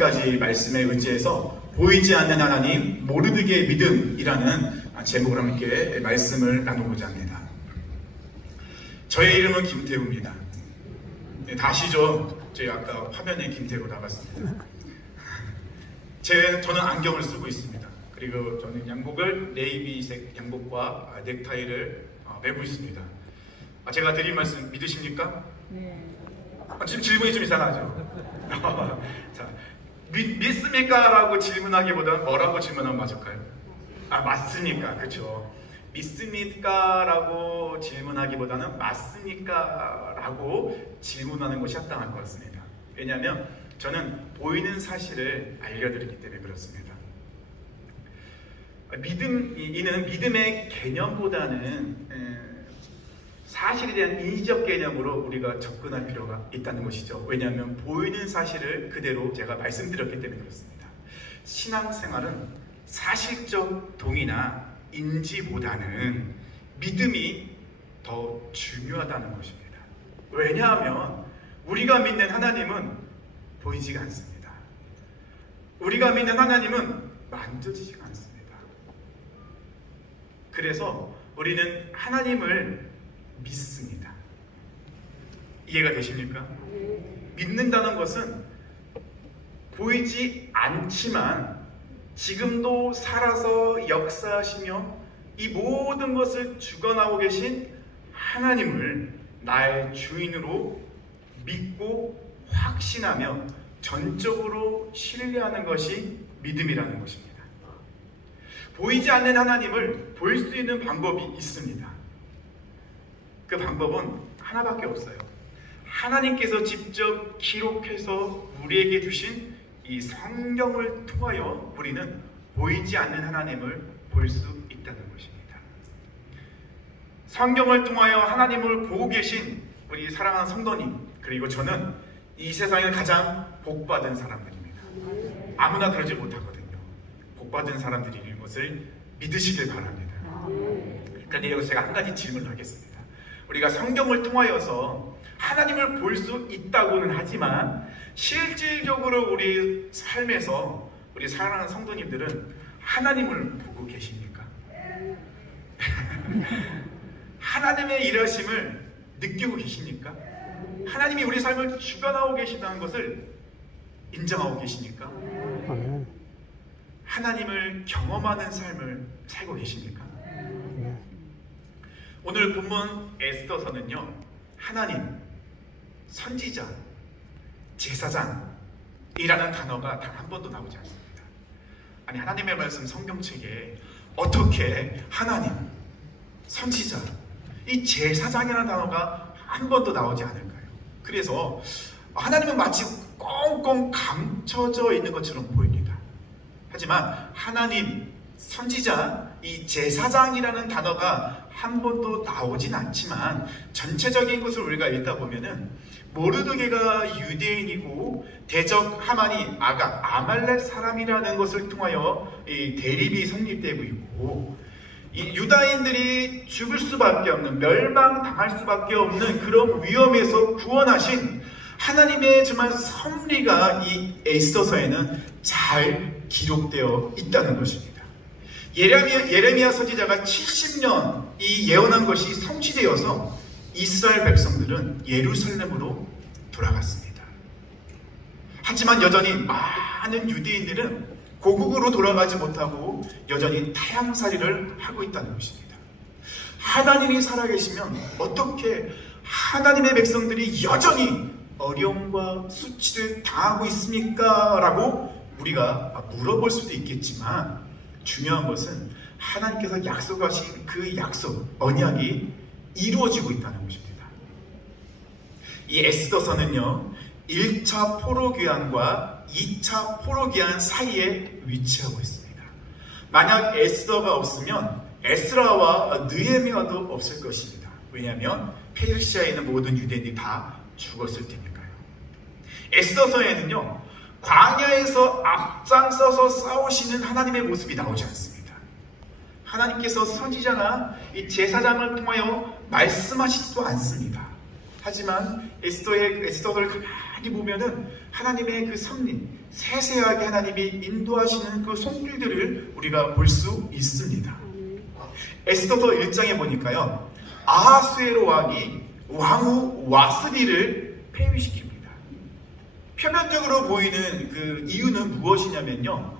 여기까지 말씀에 의지해서 보이지 않는 하나님 모르드게의 믿음이라는 제목을 함께 말씀을 나누고자 합니다. 저의 이름은 김태우입니다. 네, 다시죠. 저희 아까 화면에 김태우 나갔습니다. 저는 안경을 쓰고 있습니다. 그리고 저는 양복을 네이비색 양복과 넥타이를 메고 있습니다. 제가 드린 말씀 믿으십니까? 네. 지금 질문이 좀 이상하죠? 자, 믿습니까? 라고 질문하기보다는 뭐라고 질문하면 맞을까요? 맞습니까? 그렇죠. 믿습니까? 라고 질문하기보다는 맞습니까? 라고 질문하는 것이 합당할 것 같습니다. 왜냐하면 저는 보이는 사실을 알려드리기 때문에 그렇습니다. 이는 믿음의 개념보다는 사실에 대한 인지적 개념으로 우리가 접근할 필요가 있다는 것이죠. 왜냐하면 보이는 사실을 그대로 제가 말씀드렸기 때문에 그렇습니다. 신앙생활은 사실적 동의나 인지보다는 믿음이 더 중요하다는 것입니다. 왜냐하면 우리가 믿는 하나님은 보이지가 않습니다. 우리가 믿는 하나님은 만져지지가 않습니다. 그래서 우리는 하나님을 믿습니다. 이해가 되십니까? 믿는다는 것은 보이지 않지만 지금도 살아서 역사하시며 이 모든 것을 주관하고 계신 하나님을 나의 주인으로 믿고 확신하며 전적으로 신뢰하는 것이 믿음이라는 것입니다. 보이지 않는 하나님을 볼 수 있는 방법이 있습니다. 그 방법은 하나밖에 없어요. 하나님께서 직접 기록해서 우리에게 주신 이 성경을 통하여 우리는 보이지 않는 하나님을 볼 수 있다는 것입니다. 성경을 통하여 하나님을 보고 계신 우리 사랑하는 성도님, 그리고 저는 이 세상에 가장 복받은 사람들입니다. 아무나 그러지 못하거든요. 복받은 사람들인 것을 믿으시길 바랍니다. 그런데 여기서 제가 한 가지 질문을 하겠습니다. 우리가 성경을 통하여서 하나님을 볼 수 있다고는 하지만 실질적으로 우리 삶에서 우리 사랑하는 성도님들은 하나님을 보고 계십니까? 하나님의 일하심을 느끼고 계십니까? 하나님이 우리 삶을 주관하고 계시다는 것을 인정하고 계십니까? 하나님을 경험하는 삶을 살고 계십니까? 오늘 본문 에스더서는요, 하나님, 선지자, 제사장이라는 단어가 단 한 번도 나오지 않습니다. 아니, 하나님의 말씀 성경책에 어떻게 하나님, 선지자, 이 제사장이라는 단어가 한 번도 나오지 않을까요? 그래서 하나님은 마치 꽁꽁 감춰져 있는 것처럼 보입니다. 하지만 하나님, 선지자, 이 제사장이라는 단어가 한 번도 나오진 않지만 전체적인 것을 우리가 읽다 보면은 모르드게가 유대인이고 대적 하만이 아말렉 사람이라는 것을 통하여 이 대립이 성립되고 있고, 이 유다인들이 죽을 수밖에 없는, 멸망당할 수밖에 없는 그런 위험에서 구원하신 하나님의 정말 섭리가 이 에스더서에는 잘 기록되어 있다는 것입니다. 예레미야 선지자가 70년 이 예언한 것이 성취되어서 이스라엘 백성들은 예루살렘으로 돌아갔습니다. 하지만 여전히 많은 유대인들은 고국으로 돌아가지 못하고 여전히 타향살이를 하고 있다는 것입니다. 하나님이 살아계시면 어떻게 하나님의 백성들이 여전히 어려움과 수치를 당하고 있습니까? 라고 우리가 물어볼 수도 있겠지만 중요한 것은 하나님께서 약속하신 그 약속, 언약이 이루어지고 있다는 것입니다. 이 에스더서는요, 1차 포로귀환과 2차 포로귀환 사이에 위치하고 있습니다. 만약 에스더가 없으면 에스라와 느헤미야도 없을 것입니다. 왜냐하면 페르시아에 있는 모든 유대인들이 다 죽었을 테니까요. 에스더서에는요, 광야에서 앞장서서 싸우시는 하나님의 모습이 나오지 않습니다. 하나님께서 선지자나 이 제사장을 통하여 말씀하시지도 않습니다. 하지만 에스더를 가만히 가만히 보면은 하나님의 그 섭리, 세세하게 하나님이 인도하시는 그 손길들을 우리가 볼 수 있습니다. 에스더서 1장에 보니까요, 아하수에로 왕이 왕후 와스디를 폐위시킵니다. 표면적으로 보이는 그 이유는 무엇이냐면요,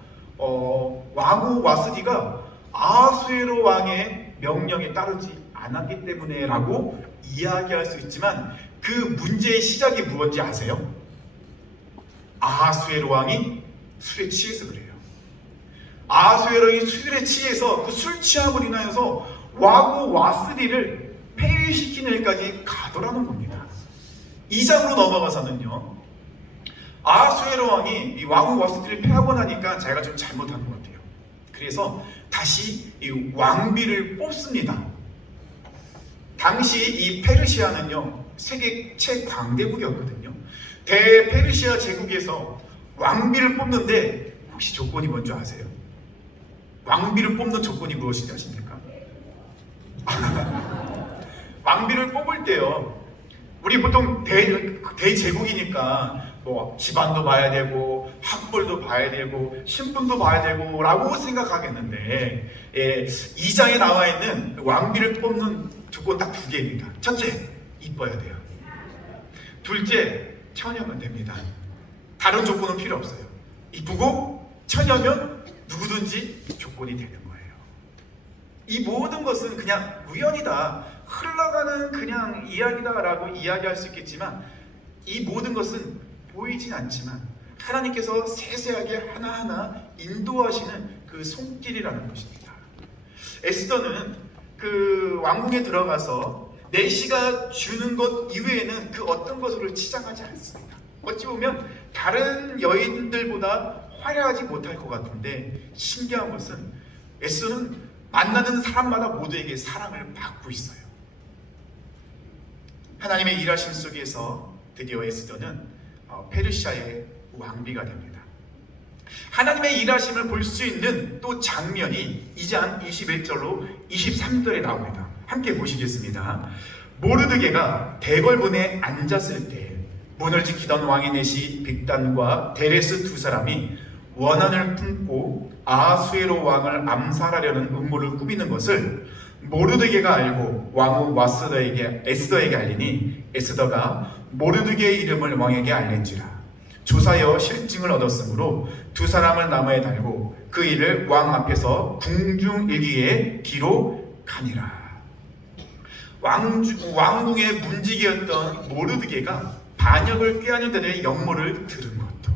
왕후 와스디가 아하수에로 왕의 명령에 따르지 않았기 때문에 라고 이야기할 수 있지만, 그 문제의 시작이 무엇인지 아세요? 아하수에로 왕이 술에 취해서 그래요. 아하수에로 왕이 술에 취해서 그 술 취함으로 인하여서 왕후 와스디를 폐위시키는 일까지 가더라는 겁니다. 2장으로 넘어가서는요, 아하수에로 왕이 이 왕후 와스디를 폐하고 나니까 자기가 좀 잘못한 것 같아요. 그래서 다시 이 왕비를 뽑습니다. 당시 이 페르시아는요, 세계 최강대국이었거든요. 대페르시아 제국에서 왕비를 뽑는데 혹시 조건이 뭔지 아세요? 왕비를 뽑는 조건이 무엇인지 아십니까? 왕비를 뽑을 때요, 우리 보통 대제국이니까 뭐 집안도 봐야 되고 학벌도 봐야 되고 신분도 봐야 되고 라고 생각하겠는데, 2장에 나와 있는 왕비를 뽑는 조건 딱 2개입니다. 첫째, 이뻐야 돼요. 둘째, 처녀면 됩니다. 다른 조건은 필요 없어요. 이쁘고 처녀면 누구든지 조건이 되는 거예요. 이 모든 것은 그냥 우연이다, 흘러가는 그냥 이야기다라고 이야기할 수 있겠지만, 이 모든 것은 보이진 않지만 하나님께서 세세하게 하나하나 인도하시는 그 손길이라는 것입니다. 에스더는 그 왕궁에 들어가서 내시가 주는 것 이외에는 그 어떤 것으로 치장하지 않습니다. 어찌 보면 다른 여인들보다 화려하지 못할 것 같은데, 신기한 것은 에스더는 만나는 사람마다 모두에게 사랑을 받고 있어요. 하나님의 일하심 속에서 드디어 에스더는 페르시아의 왕비가 됩니다. 하나님의 일하심을 볼 수 있는 또 장면이 2장 21절로 23절에 나옵니다. 함께 보시겠습니다. 모르드게가 대궐문에 앉았을 때 문을 지키던 왕의 내시 빅단과 데레스 두 사람이 원한을 품고 아하수에로 왕을 암살하려는 음모를 꾸미는 것을 모르드게가 알고 왕후 에스더에게 알리니, 에스더가 모르드게의 이름을 왕에게 알린지라. 조사하여 실증을 얻었으므로 두 사람을 나무에 달고 그 일을 왕 앞에서 궁중일기에 기록하니라. 왕궁의 문지기였던 모르드게가 반역을 꾀하는 데의 역모를 들은 것도,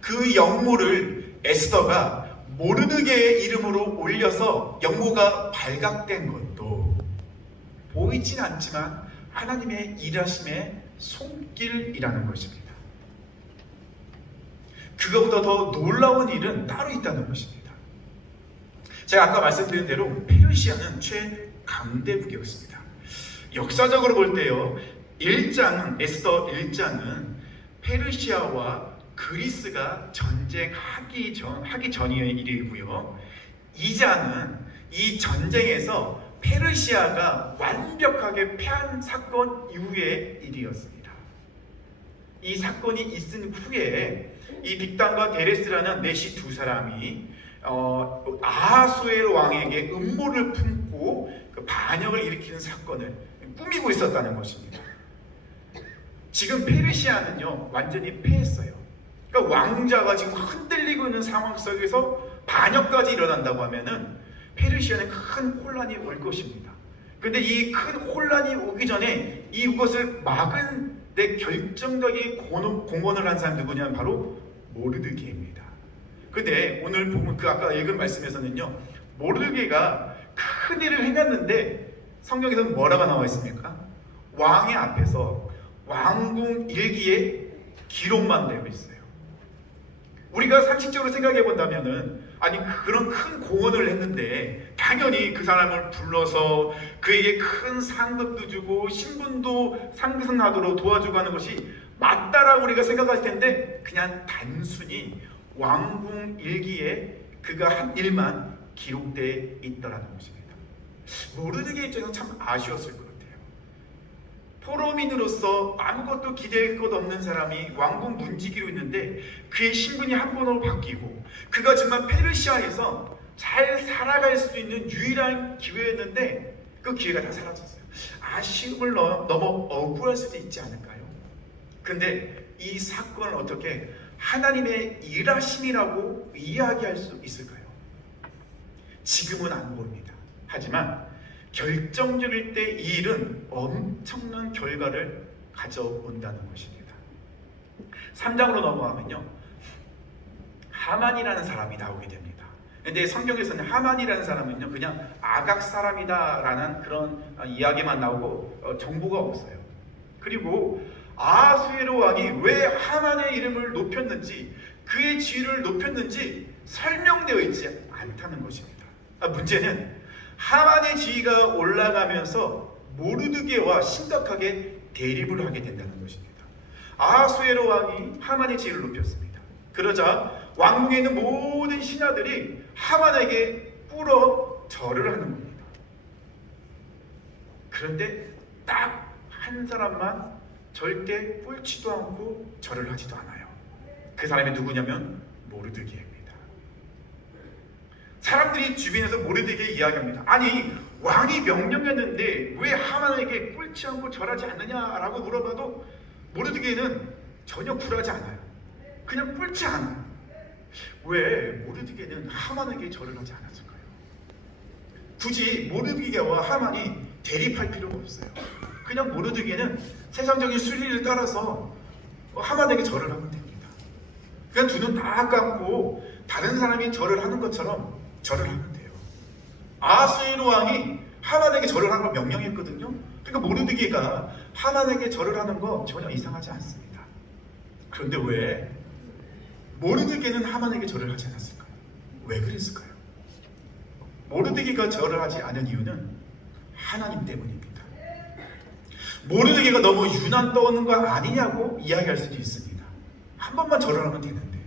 그 역모를 에스더가 모르드게의 이름으로 올려서 역모가 발각된 것도 보이진 않지만 하나님의 일하심의 손길이라는 것입니다. 그것보다 더 놀라운 일은 따로 있다는 것입니다. 제가 아까 말씀드린 대로 페르시아는 최강대국이었습니다. 역사적으로 볼 때요, 에스더 1장은 페르시아와 그리스가 전쟁하기 전의 일이고요, 2장은 이 전쟁에서 페르시아가 완벽하게 패한 사건 이후의 일이었습니다. 이 사건이 있은 후에 이 빅단과 데레스라는 내시 두 사람이 아하수에로 왕에게 음모를 품고 그 반역을 일으키는 사건을 꾸미고 있었다는 것입니다. 지금 페르시아는요, 완전히 패했어요. 그러니까 왕자가 지금 흔들리고 있는 상황 속에서 반역까지 일어난다고 하면은 페르시아는 큰 혼란이 올 것입니다. 근데 이 큰 혼란이 오기 전에 이것을 막은 데 결정적인 공헌을 한 사람이 누구냐면 바로 모르드게입니다. 근데 오늘 보면 그 아까 읽은 말씀에서는요, 모르드게가 큰 일을 행했는데 성경에서는 뭐라고 나와 있습니까? 왕의 앞에서 왕궁 일기에 기록만 되어 있어요. 우리가 상식적으로 생각해 본다면은, 아니 그런 큰 공헌을 했는데 당연히 그 사람을 불러서 그에게 큰 상급도 주고 신분도 상승하도록 도와주고 하는 것이 맞다라고 우리가 생각할 텐데, 그냥 단순히 왕궁 일기에 그가 한 일만 기록되어 있더라는 것입니다. 모르드게 입장에서는 참 아쉬웠을 것 같아요. 포로민으로서 아무것도 기댈 것 없는 사람이 왕궁 문지기로 있는데 그의 신분이 한 번으로 바뀌고 그가 정말 페르시아에서 잘 살아갈 수 있는 유일한 기회였는데 그 기회가 다 사라졌어요. 아쉬움을 넘어 억울할 수도 있지 않을까요? 근데 이 사건을 어떻게 하나님의 일하심이라고 이야기할 수 있을까요? 지금은 안 보입니다. 하지만 결정적일 때 이 일은 엄청난 결과를 가져온다는 것입니다. 3장으로 넘어가면요, 하만이라는 사람이 나오게 됩니다. 근데 성경에서는 하만이라는 사람은요 그냥 아각 사람이다라는 그런 이야기만 나오고 정보가 없어요. 그리고 아하수에로 왕이 왜 하만의 이름을 높였는지, 그의 지위를 높였는지 설명되어 있지 않다는 것입니다. 문제는 하만의 지위가 올라가면서 모르드게와 심각하게 대립을 하게 된다는 것입니다. 아하수에로 왕이 하만의 지위를 높였습니다. 그러자 왕궁에 있는 모든 신하들이 하만에게 꿇어 절을 하는 겁니다. 그런데 딱 한 사람만 절대 꿇지도 않고 절을 하지도 않아요. 그 사람이 누구냐면 모르드게입니다. 사람들이 주변에서 모르드게 이야기합니다. 아니, 왕이 명령했는데 왜 하만에게 꿇지 않고 절하지 않느냐라고 물어봐도 모르드게는 전혀 굴하지 않아요. 그냥 꿇지 않아요. 왜 모르드게는 하만에게 절을 하지 않았을까요? 굳이 모르드게와 하만이 대립할 필요가 없어요. 그냥 모르드게는 세상적인 순리를 따라서 하만에게 절을 하면 됩니다. 그냥 두 눈 다 감고 다른 사람이 절을 하는 것처럼 절을 하면 돼요. 아하수에로 왕이 하만에게 절을 하는 걸 명령했거든요. 그러니까 모르드게가 하만에게 절을 하는 거 전혀 이상하지 않습니다. 그런데 왜 모르드게는 하만에게 절을 하지 않았을까요? 왜 그랬을까요? 모르드게가 절을 하지 않은 이유는 하나님 때문입니다. 모르드게가 너무 유난 떠오는 거 아니냐고 이야기할 수도 있습니다. 한 번만 절을 하면 되는데.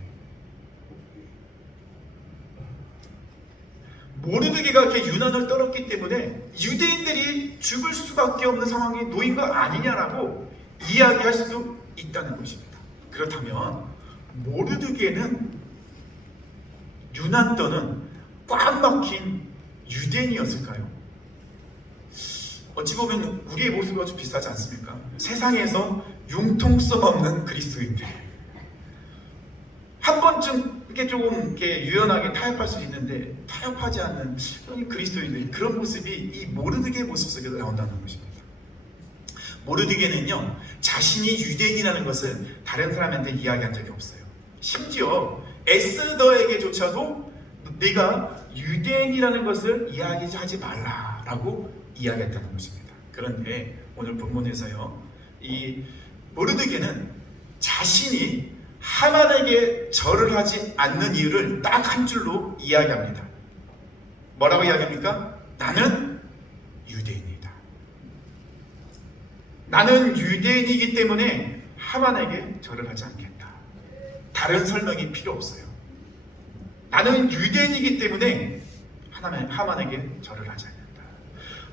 모르드게가 이렇게 유난을 떨었기 때문에 유대인들이 죽을 수밖에 없는 상황에 놓인 거 아니냐라고 이야기할 수도 있다는 것입니다. 그렇다면 모르드게는 유난 떠는 꽉 막힌 유대인이었을까요? 어찌 보면 우리의 모습과 좀 비슷하지 않습니까? 세상에서 융통성 없는 그리스도인들. 한 번쯤 이렇게 조금 이렇게 유연하게 타협할 수 있는데 타협하지 않는 그리스도인들, 그런 모습이 이 모르드게의 모습 속에서 나온다는 것입니다. 모르드게는요, 자신이 유대인이라는 것을 다른 사람한테 이야기한 적이 없어요. 심지어 에스더에게조차도 네가 유대인이라는 것을 이야기하지 말라라고 이야기했다는 것입니다. 그런데 오늘 본문에서요, 이 모르드게는 자신이 하만에게 절을 하지 않는 이유를 딱 한 줄로 이야기합니다. 뭐라고 이야기합니까? 나는 유대인이다. 나는 유대인이기 때문에 하만에게 절을 하지 않겠다. 다른 설명이 필요 없어요. 나는 유대인이기 때문에 하만에게 절을 하지 않는다.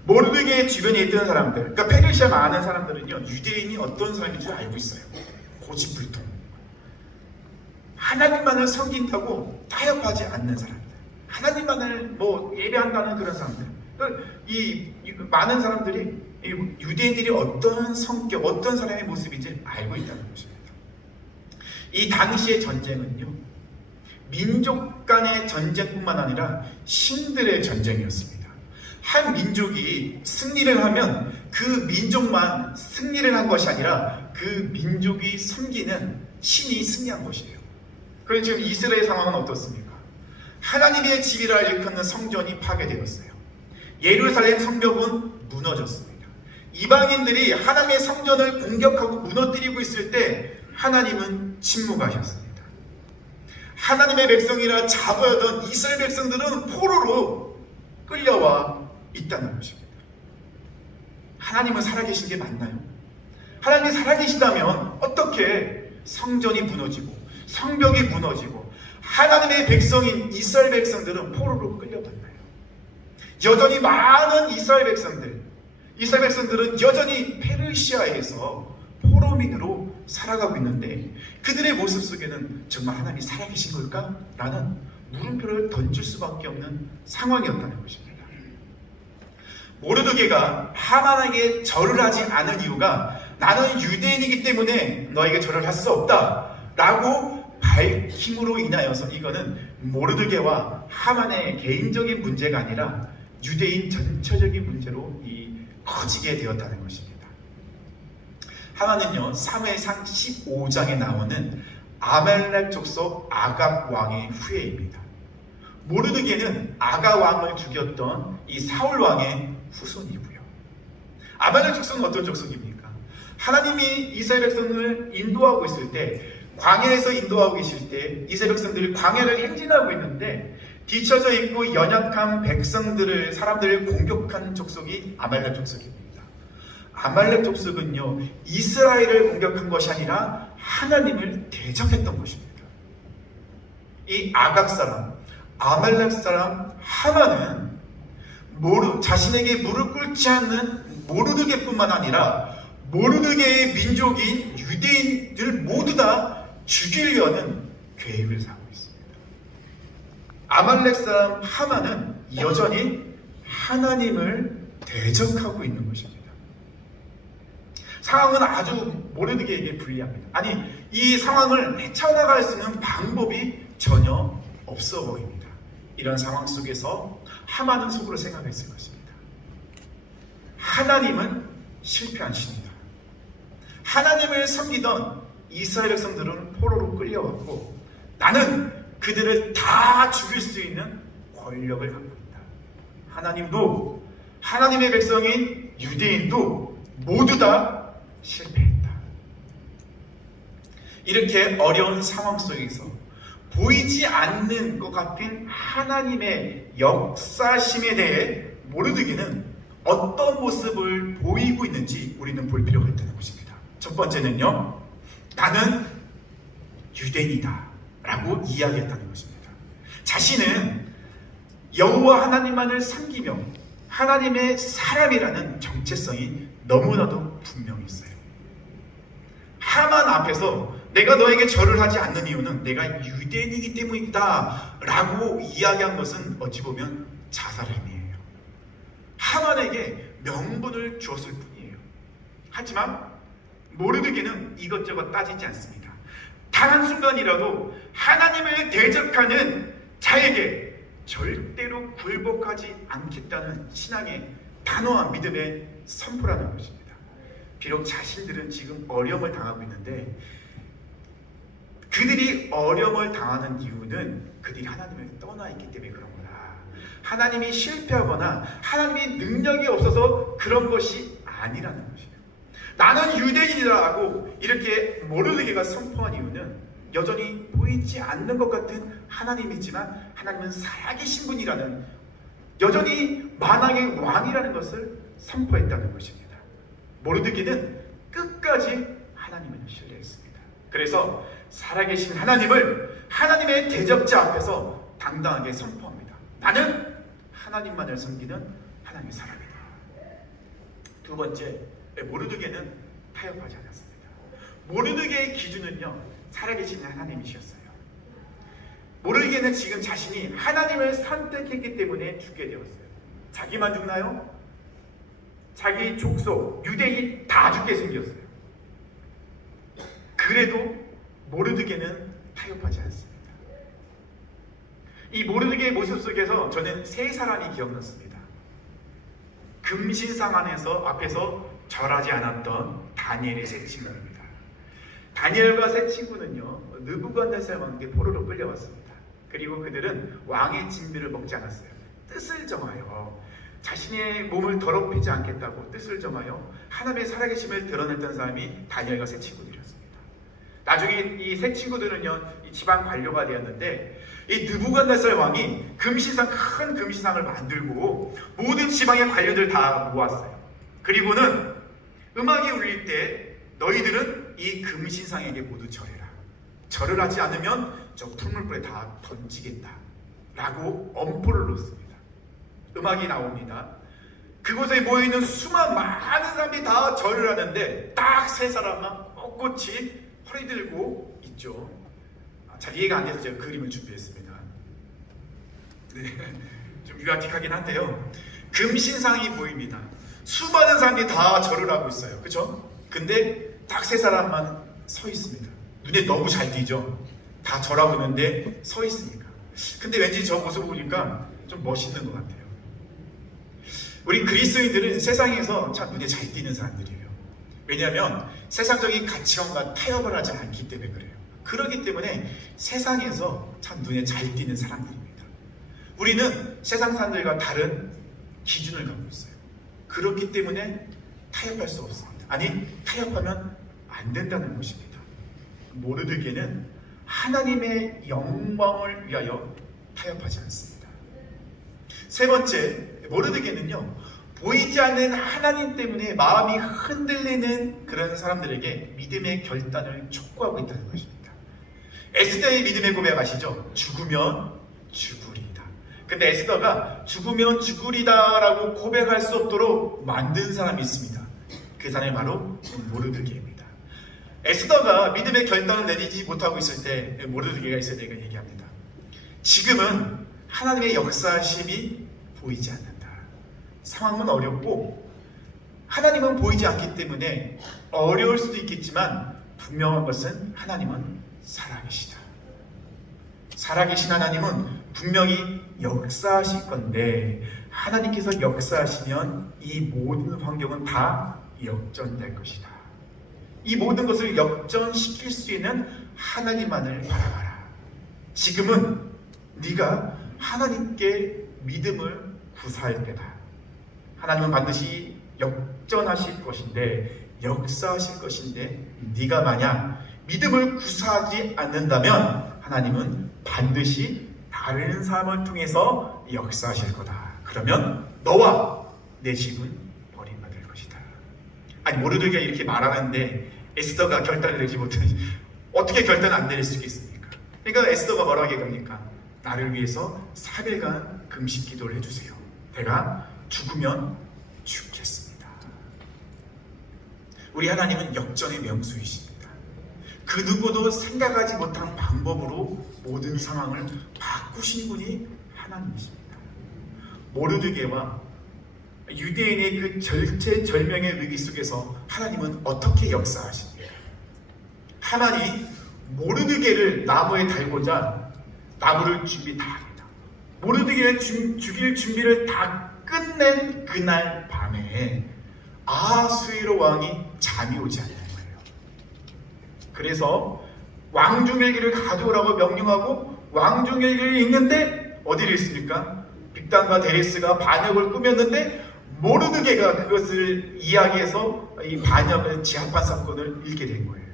모르드게 주변에 있던 사람들, 그러니까 페르시아 많은 사람들은요, 유대인이 어떤 사람인 줄 알고 있어요. 고집불통. 하나님만을 섬긴다고 타협하지 않는 사람들. 하나님만을 예배한다는 그런 사람들. 이 많은 사람들이 유대인들이 어떤 성격, 어떤 사람의 모습인지 알고 있다는 것입니다. 이 당시의 전쟁은요, 민족 간의 전쟁뿐만 아니라 신들의 전쟁이었습니다. 한 민족이 승리를 하면 그 민족만 승리를 한 것이 아니라 그 민족이 섬기는 신이 승리한 것이에요. 그런데 지금 이스라엘 상황은 어떻습니까? 하나님의 집이라 일컫는 성전이 파괴되었어요. 예루살렘 성벽은 무너졌습니다. 이방인들이 하나님의 성전을 공격하고 무너뜨리고 있을 때 하나님은 침묵하셨습니다. 하나님의 백성이라 자부하던 이스라엘 백성들은 포로로 끌려와 있다는 것입니다. 하나님은 살아계신 게 맞나요? 하나님이 살아계시다면 어떻게 성전이 무너지고 성벽이 무너지고 하나님의 백성인 이스라엘 백성들은 포로로 끌려갔나요? 여전히 많은 이스라엘 백성들, 이스라엘 백성들은 여전히 페르시아에서 포로민으로 살아가고 있는데 그들의 모습 속에는 정말 하나님이 살아계신 걸까? 라는 물음표를 던질 수밖에 없는 상황이었다는 것입니다. 모르드게가 하만에게 절을 하지 않은 이유가 나는 유대인이기 때문에 너에게 절을 할 수 없다 라고 밝힘으로 인하여서 이거는 모르드게와 하만의 개인적인 문제가 아니라 유대인 전체적인 문제로 커지게 되었다는 것입니다. 하만은요, 사무엘상 15장에 나오는 아말렉 족속 아각 왕의 후예입니다. 모르드게는 아각 왕을 죽였던 이 사울 왕의 후손이고요. 아말렉 족속은 어떤 족속입니까? 하나님이 이스라엘 백성을 인도하고 있을 때, 광야에서 인도하고 계실 때 이스라엘 백성들이 광야를 행진하고 있는데 뒤처져 있고 연약한 백성들을, 사람들을 공격하는 족속이 아말렉 족속입니다. 아말렉 족속은요, 이스라엘을 공격한 것이 아니라 하나님을 대적했던 것입니다. 이 아각 사람, 아말렉 사람 하만은 자신에게 무릎 꿇지 않는 모르드게뿐만 아니라 모르드게의 민족인 유대인들 모두 다 죽이려는 계획을 세우고 있습니다. 아말렉 사람 하만은 여전히 하나님을 대적하고 있는 것입니다. 상황은 아주 모르드게에게 불리합니다. 아니, 이 상황을 헤쳐나갈 수 있는 방법이 전혀 없어 보입니다. 이런 상황 속에서 하만은 속으로 생각했을 것입니다. 하나님은 실패한 신이다. 하나님을 섬기던 이스라엘 백성들은 포로로 끌려왔고 나는 그들을 다 죽일 수 있는 권력을 갖고 있다. 하나님도 하나님의 백성인 유대인도 모두 다 실패했다. 이렇게 어려운 상황 속에서 보이지 않는 것 같은 하나님의 역사심에 대해 모르드게는 어떤 모습을 보이고 있는지 우리는 볼 필요가 있다는 것입니다. 첫 번째는요, 나는 유대인이다 라고 이야기했다는 것입니다. 자신은 여호와 하나님만을 섬기며 하나님의 사람이라는 정체성이 너무나도 분명히 있어요. 하만 앞에서 내가 너에게 절을 하지 않는 이유는 내가 유대인이기 때문이다 라고 이야기한 것은 어찌 보면 자살행위예요. 하만에게 명분을 주었을 뿐이에요. 하지만 모르드게는 이것저것 따지지 않습니다. 단 한순간이라도 하나님을 대적하는 자에게 절대로 굴복하지 않겠다는 신앙의 단호한 믿음의 선포라는 것입니다. 비록 자신들은 지금 어려움을 당하고 있는데 그들이 어려움을 당하는 이유는 그들이 하나님을 떠나 있기 때문에 그런 거다. 하나님이 실패하거나 하나님이 능력이 없어서 그런 것이 아니라는 것이에요. 나는 유대인이라고 이렇게 모르드게가 선포한 이유는 여전히 보이지 않는 것 같은 하나님이지만 하나님은 살아계신 분이라는, 여전히 만왕의 왕이라는 것을 선포했다는 것입니다. 모르드게는 끝까지 하나님을 신뢰했습니다. 그래서 살아계신 하나님을 하나님의 대적자 앞에서 당당하게 선포합니다. 나는 하나님만을 섬기는 하나님의 사람이다. 두 번째, 모르드게는 타협하지 않았습니다. 모르드게의 기준은요, 살아계신 하나님이셨어요. 모르드게는 지금 자신이 하나님을 선택했기 때문에 죽게 되었어요. 자기만 죽나요? 자기 족속, 유대인 다 죽게 생겼어요. 그래도 모르드게는 타협하지 않습니다. 이 모르드게의 모습 속에서 저는 세 사람이 기억났습니다. 금신상 안에서 앞에서 절하지 않았던 다니엘의 세 친구입니다. 다니엘과 세 친구는요, 느부갓네살 왕에게 포로로 끌려왔습니다. 그리고 그들은 왕의 진미를 먹지 않았어요. 뜻을 정하여 자신의 몸을 더럽히지 않겠다고 뜻을 정하여 하나님의 살아계심을 드러냈던 사람이 다니엘과 세 친구들이었습니다. 나중에 이 세 친구들은요, 이 지방 관료가 되었는데 이 느부갓네살 왕이 금시상, 큰 금시상을 만들고 모든 지방의 관료들 다 모았어요. 그리고는 음악이 울릴 때 너희들은 이 금신상에게 모두 절해라. 절을 하지 않으면 저 풀물불에 다 던지겠다 라고 엄포를 놓습니다. 음악이 나옵니다. 그곳에 모여있는 많은 사람들이 다 절을 하는데 딱 세 사람만 꼿꼿이 허리 들고 있죠. 잘 이해가 안 돼서 제가 그림을 준비했습니다. 네, 좀 유아틱하긴 한데요. 금신상이 보입니다. 수많은 사람들이 다 절을 하고 있어요. 그쵸? 근데 딱 세 사람만 서 있습니다. 눈에 너무 잘 띄죠? 다 절하고 있는데 서 있으니까. 근데 왠지 저 모습을 보니까 좀 멋있는 것 같아요. 우리 그리스도인들은 세상에서 참 눈에 잘 띄는 사람들이에요. 왜냐하면 세상적인 가치관과 타협을 하지 않기 때문에 그래요. 그렇기 때문에 세상에서 참 눈에 잘 띄는 사람들입니다. 우리는 세상 사람들과 다른 기준을 갖고 있어요. 그렇기 때문에 타협할 수 없습니다. 아니, 타협하면 안 된다는 것입니다. 모르드게는 하나님의 영광을 위하여 타협하지 않습니다. 세 번째, 모르드게는요, 보이지 않는 하나님 때문에 마음이 흔들리는 그런 사람들에게 믿음의 결단을 촉구하고 있다는 것입니다. 에스더의 믿음의 고백 아시죠? 죽으면 죽으리이다. 근데 에스더가 죽으면 죽으리다 라고 고백할 수 없도록 만든 사람이 있습니다. 그 사람이 바로 모르드게입니다. 에스더가 믿음의 결단을 내리지 못하고 있을 때 모르드게가 있을 때 얘기합니다. 지금은 하나님의 역사심이 보이지 않는다. 상황은 어렵고 하나님은 보이지 않기 때문에 어려울 수도 있겠지만 분명한 것은 하나님은 살아계시다. 살아계신 하나님은 분명히 역사하실 건데 하나님께서 역사하시면 이 모든 환경은 다 역전될 것이다. 이 모든 것을 역전시킬 수 있는 하나님만을 바라봐라. 지금은 네가 하나님께 믿음을 구사할 때다. 하나님은 반드시 역전하실 것인데 역사하실 것인데 네가 만약 믿음을 구사하지 않는다면 하나님은 반드시 다른 사람을 통해서 역사하실 거다. 그러면 너와 내 집은 버림받을 것이다. 아니, 모르드게가 이렇게 말하는데 에스더가 결단을 내지 못하니 어떻게 결단을 안 내릴 수 있겠습니까? 그러니까 에스더가 뭐라고 얘기합니까? 나를 위해서 3일간 금식 기도를 해주세요. 내가 죽으면 죽겠습니다. 우리 하나님은 역전의 명수이십니다. 그 누구도 생각하지 못한 방법으로 모든 상황을 바꾸신 분이 하나님이십니다. 모르드게와 유대인의 그 절체절명의 위기 속에서 하나님은 어떻게 역사하십니까? 하만이 모르드게를 나무에 달고자 나무를 준비 다 합니다. 모르드게를 죽일 준비를 다 끝낸 그날 밤에 아하수에로 왕이 잠이 오지 않는 거예요. 그래서 왕중일기를 가져오라고 명령하고 왕중일기를 읽는데 어디를 읽습니까? 빅단과 데레스가 반역을 꾸몄는데 모르드게가 그것을 이야기해서 이 반역을 제압한 사건을 읽게 된 거예요.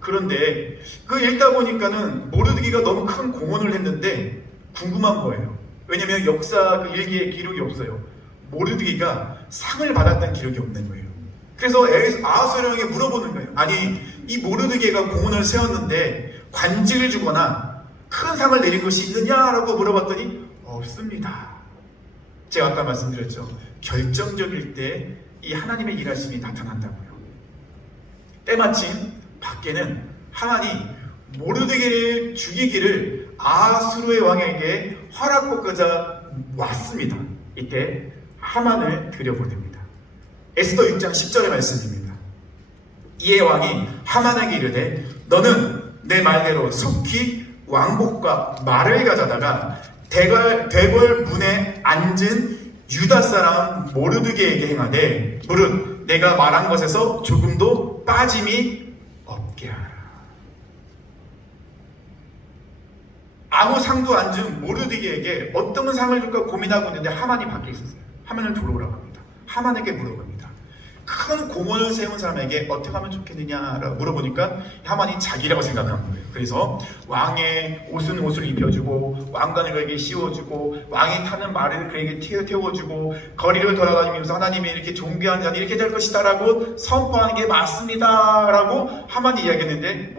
그런데 그 읽다 보니까는 모르드게가 너무 큰 공헌을 했는데 궁금한 거예요. 왜냐면 역사 그 일기에 기록이 없어요. 모르드게가 상을 받았다는 기록이 없는 거예요. 그래서 아하수에로에게 물어보는 거예요. 아니, 이 모르드게가 공헌을 세웠는데 관직을 주거나 큰 상을 내린 것이 있느냐라고 물어봤더니 없습니다. 제가 아까 말씀드렸죠. 결정적일 때 이 하나님의 일하심이 나타난다고요. 때마침 밖에는 하만이 모르드게를 죽이기를 아하수르의 왕에게 허락받고자 왔습니다. 이때 하만을 들여보냅니다. 에스더 6장 10절의 말씀입니다. 이에 왕이 하만에게 이르되 너는 내 말대로 속히 왕복과 말을 가져다가 대궐 문에 앉은 유다 사람 모르드게에게 행하되 무릇 내가 말한 것에서 조금도 빠짐이 없게 하라. 아무 상도 안 준 모르드게에게 어떤 상을 줄까 고민하고 있는데 하만이 밖에 있었어요. 하만을 들어오라고 합니다. 하만에게 물어봅니다. 큰 공헌을 세운 사람에게 어떻게 하면 좋겠느냐라고 물어보니까 하만이 자기라고 생각하는 거예요. 그래서 왕의 옷을 입혀주고 왕관을 그에게 씌워주고 왕이 타는 말을 그에게 태워주고 거리를 돌아다니면서 하나님이 이렇게 존귀한 자는 이렇게 될 것이다 라고 선포하는 게 맞습니다 라고 하만이 이야기했는데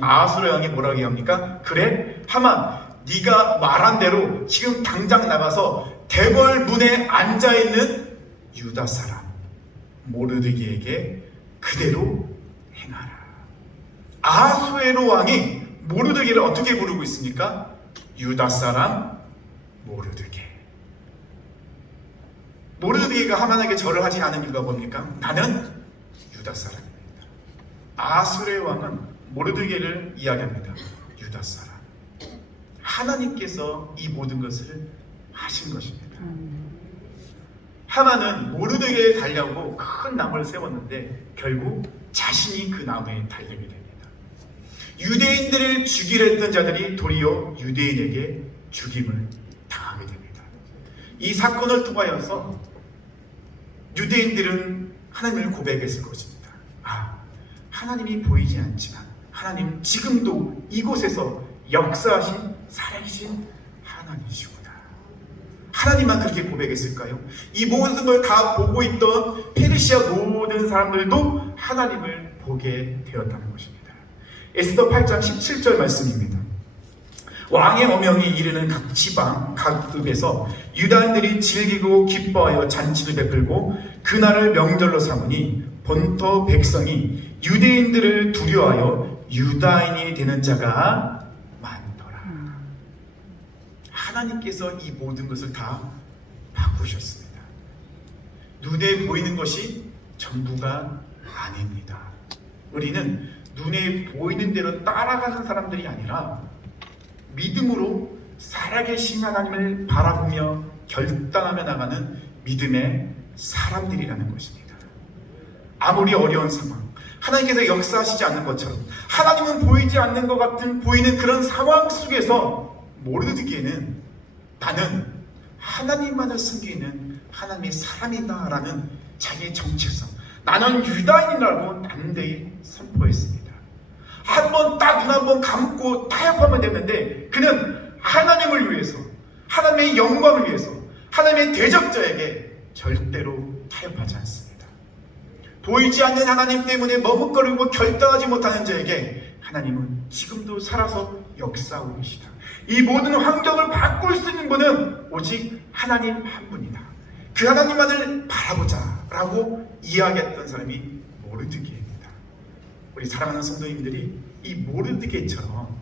아하수르 왕이 뭐라고 얘기합니까? 그래? 하만, 네가 말한 대로 지금 당장 나가서 대궐 문에 앉아있는 유다 사람 모르드게에게 그대로 행하라. 아하수에로 왕이 모르드게를 어떻게 부르고 있습니까? 유다 사람 모르드게. 모르드게가 하만에게 절을 하지 않은 이유가 뭡니까? 나는 유다 사람입니다. 아하수의 왕은 모르드게를 이야기합니다. 유다 사람. 하나님께서 이 모든 것을 하신 것입니다. 하만은 모르드게에 달려고 큰 나무를 세웠는데 결국 자신이 그 나무에 달리게 됩니다. 유대인들을 죽이려 했던 자들이 도리어 유대인에게 죽임을 당하게 됩니다. 이 사건을 통하여서 유대인들은 하나님을 고백했을 것입니다. 하나님이 보이지 않지만 하나님 지금도 이곳에서 역사하신 살아계신 하나님이시구나. 하나님만 그렇게 고백했을까요? 이 모든 걸 다 보고 있던 페르시아 모든 사람들도 하나님을 보게 되었다는 것입니다. 에스더 8장 17절 말씀입니다. 왕의 어명이 이르는 각 지방, 각 읍에서 유다인들이 즐기고 기뻐하여 잔치를 베풀고 그날을 명절로 삼으니 본토 백성이 유대인들을 두려워하여 유다인이 되는 자가 많더라. 하나님께서 이 모든 것을 다 바꾸셨습니다. 눈에 보이는 것이 전부가 아닙니다. 우리는 눈에 보이는 대로 따라가는 사람들이 아니라 믿음으로 살아계신 하나님을 바라보며 결단하며 나가는 믿음의 사람들이라는 것입니다. 아무리 어려운 상황, 하나님께서 역사하시지 않는 것처럼 하나님은 보이지 않는 것 같은 보이는 그런 상황 속에서 모르드게는 나는 하나님만을 섬기는 하나님의 사람이다 라는 자기의 정체성, 나는 유다인이라고 담대히 선포했습니다. 눈 한 번 감고 타협하면 됐는데 그는 하나님을 위해서, 하나님의 영광을 위해서, 하나님의 대적자에게 절대로 타협하지 않습니다. 보이지 않는 하나님 때문에 머뭇거리고 결단하지 못하는 자에게 하나님은 지금도 살아서 역사하고 계시다. 이 모든 환경을 바꿀 수 있는 분은 오직 하나님 한 분이다. 그 하나님만을 바라보자 라고 이야기했던 사람이 모르드게입니다. 우리 사랑하는 성도님들이 이 모르드게처럼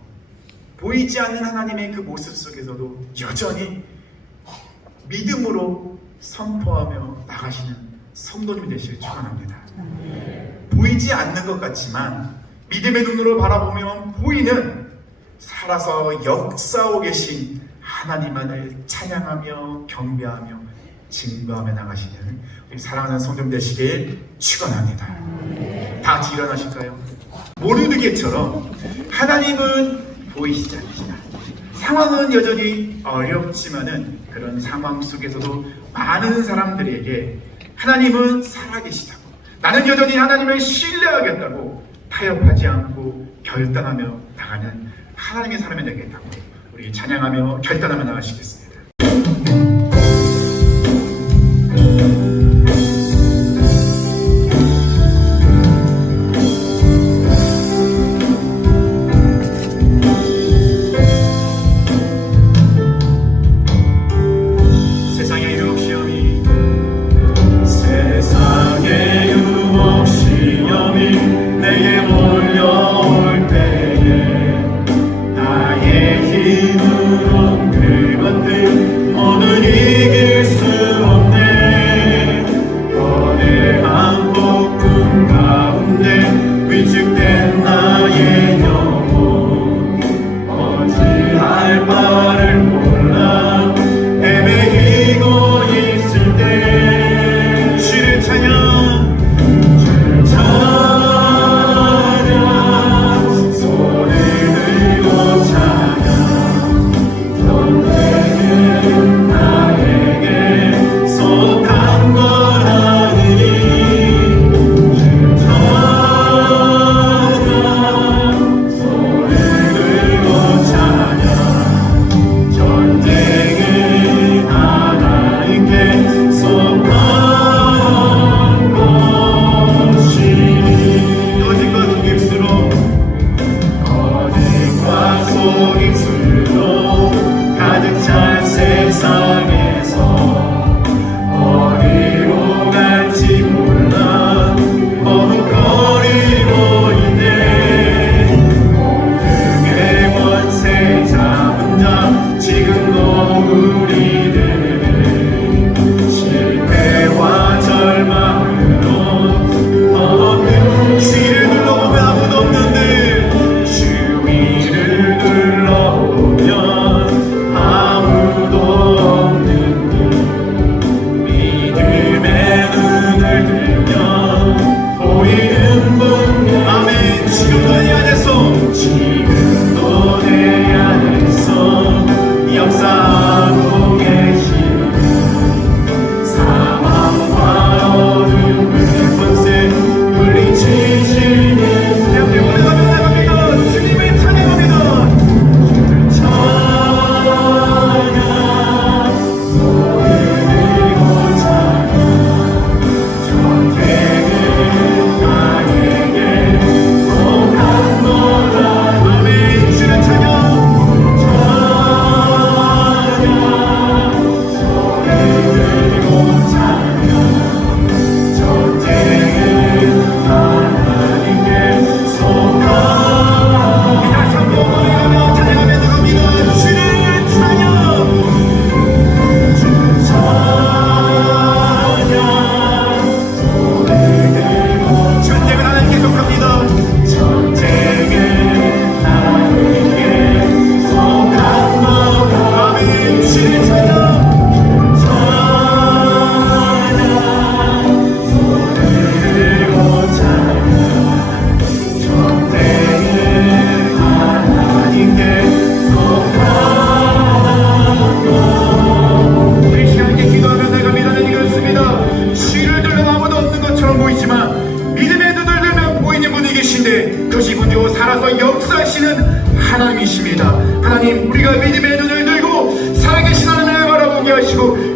보이지 않는 하나님의 그 모습 속에서도 여전히 믿음으로 선포하며 나가시는 성도님이 되시길 축원합니다. 보이지 않는 것 같지만 믿음의 눈으로 바라보면 보이는 살아서 역사하고 계신 하나님만을 찬양하며 경배하며 증거하며 나가시는 우리 사랑하는 성도 되시길 축원합니다. 다 같이 일어나실까요? 모르드게처럼 하나님은 보이시지 않으시다. 상황은 여전히 어렵지만은 그런 상황 속에서도 많은 사람들에게 하나님은 살아계시다고, 나는 여전히 하나님을 신뢰하겠다고 타협하지 않고 결단하며 나가는 하나님의 사람이 되겠다고 우리 찬양하며 결단하며 나가시겠습니다. 힘으로 그것들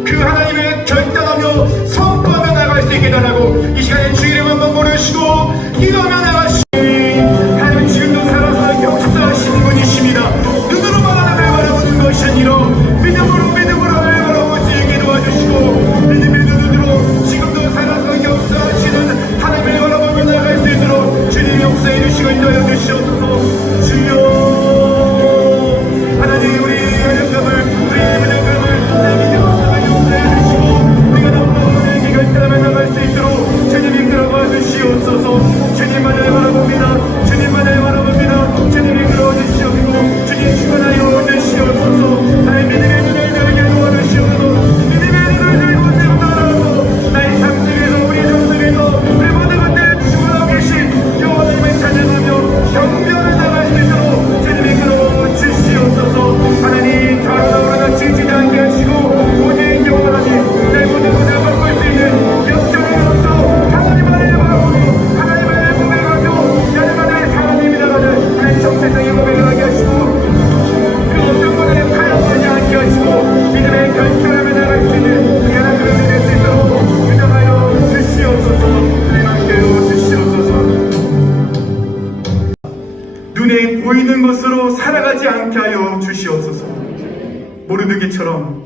그 하나님을 결단하며 선포하며 나갈 수 있게 달라고 이 시간에 주의 이름 한번 부르시고 기도하며 나가시오. 하나님은 지금도 살아서 역사하시는 분이십니다. 눈으로만 하나님을 바라보는 것이 아니라 믿음으로 하나님을 바라볼 수 있게 도와주시고 믿음의 눈으로 지금도 살아서 역사하시는 하나님을 바라보며 나갈 수 있도록 주님 역사해 주시고 인도하여 주시옵소서. 주여 하나님 우리 어려움을 우리의 믿음을 역사해 주시고 우리가 너무나 결단하며 나갈 수 있도록 주님 이끌어가 주시옵소서. 주님만을 바라봅니다. 주님만을 바라봅니다. 주님 이끌어 주시옵고 주님 축원하여 주시옵소서. 나의 믿음의 눈을 열게 도와주시옵소서. 믿음의 눈을 열고 세우도록 나의 삶 속에서 우리 삶 속에서 우리 모든 것들 주관하고 계신 여호와 하나님을 찬양하며 경배하며 나갈 수 있도록 주님 이끌어 주시옵소서. 하나님 좌우로 지치지 않게 하시고 오직 여호와 하나님 내 모든 것을 바꿀 수 있는 역전의 영소 하나님만을 바라보고 하나님만을 고백하며 나를 하나님이라는 하나님 정체성의 고백을 하게 하시고 그 어떤 것에 타협하지 않게 하시고 믿음의 결단하며 나갈 수 있는 그 하나님을 될 수 있도록 유정하여 주시옵소서. 하나님 함께하여 주시옵소서. 눈에 보이는 것으로 살아가지 않게 하여 주시옵소서. 모르드게처럼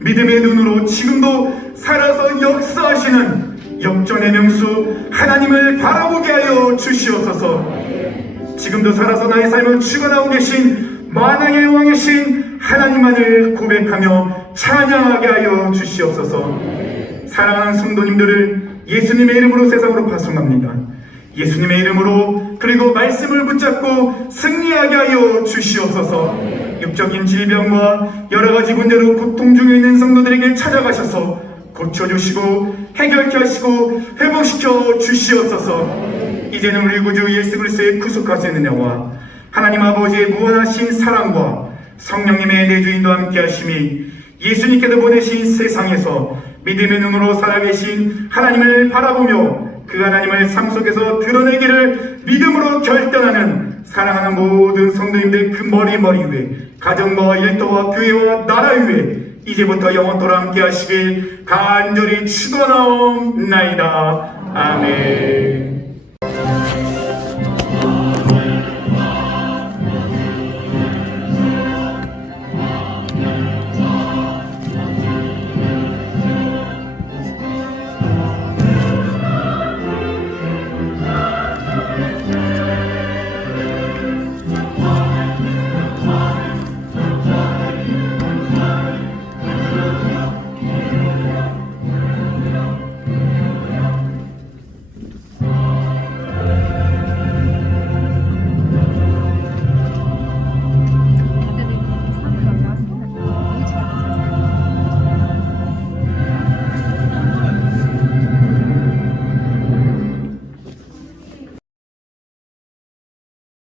믿음의 눈으로 지금도 살아서 역사하시는 역전의 명수 하나님을 바라보게 하여 주시옵소서. 지금도 살아서 나의 삶을 주관하고 계신 만왕의 왕이신 하나님만을 고백하며 찬양하게 하여 주시옵소서. 사랑하는 성도님들을 예수님의 이름으로 세상으로 파송합니다. 예수님의 이름으로 그리고 말씀을 붙잡고 승리하게 하여 주시옵소서. 육적인 질병과 여러가지 문제로 고통 중에 있는 성도들에게 찾아가셔서 고쳐주시고 해결케 하시고 회복시켜 주시옵소서. 이제는 우리 구주 예수 그리스도의 구속하시는 은혜와 하나님 아버지의 무한하신 사랑과 성령님의 내주인도 함께 하심이 예수님께서 보내신 세상에서 믿음의 눈으로 살아계신 하나님을 바라보며 그 하나님을 삶 속에서 드러내기를 믿음으로 결단하는 사랑하는 모든 성도님들 그 머리 위에 가정과 일터와 교회와 나라 위에 이제부터 영원토록 함께 하시길 간절히 축원하옵나이다. 아멘.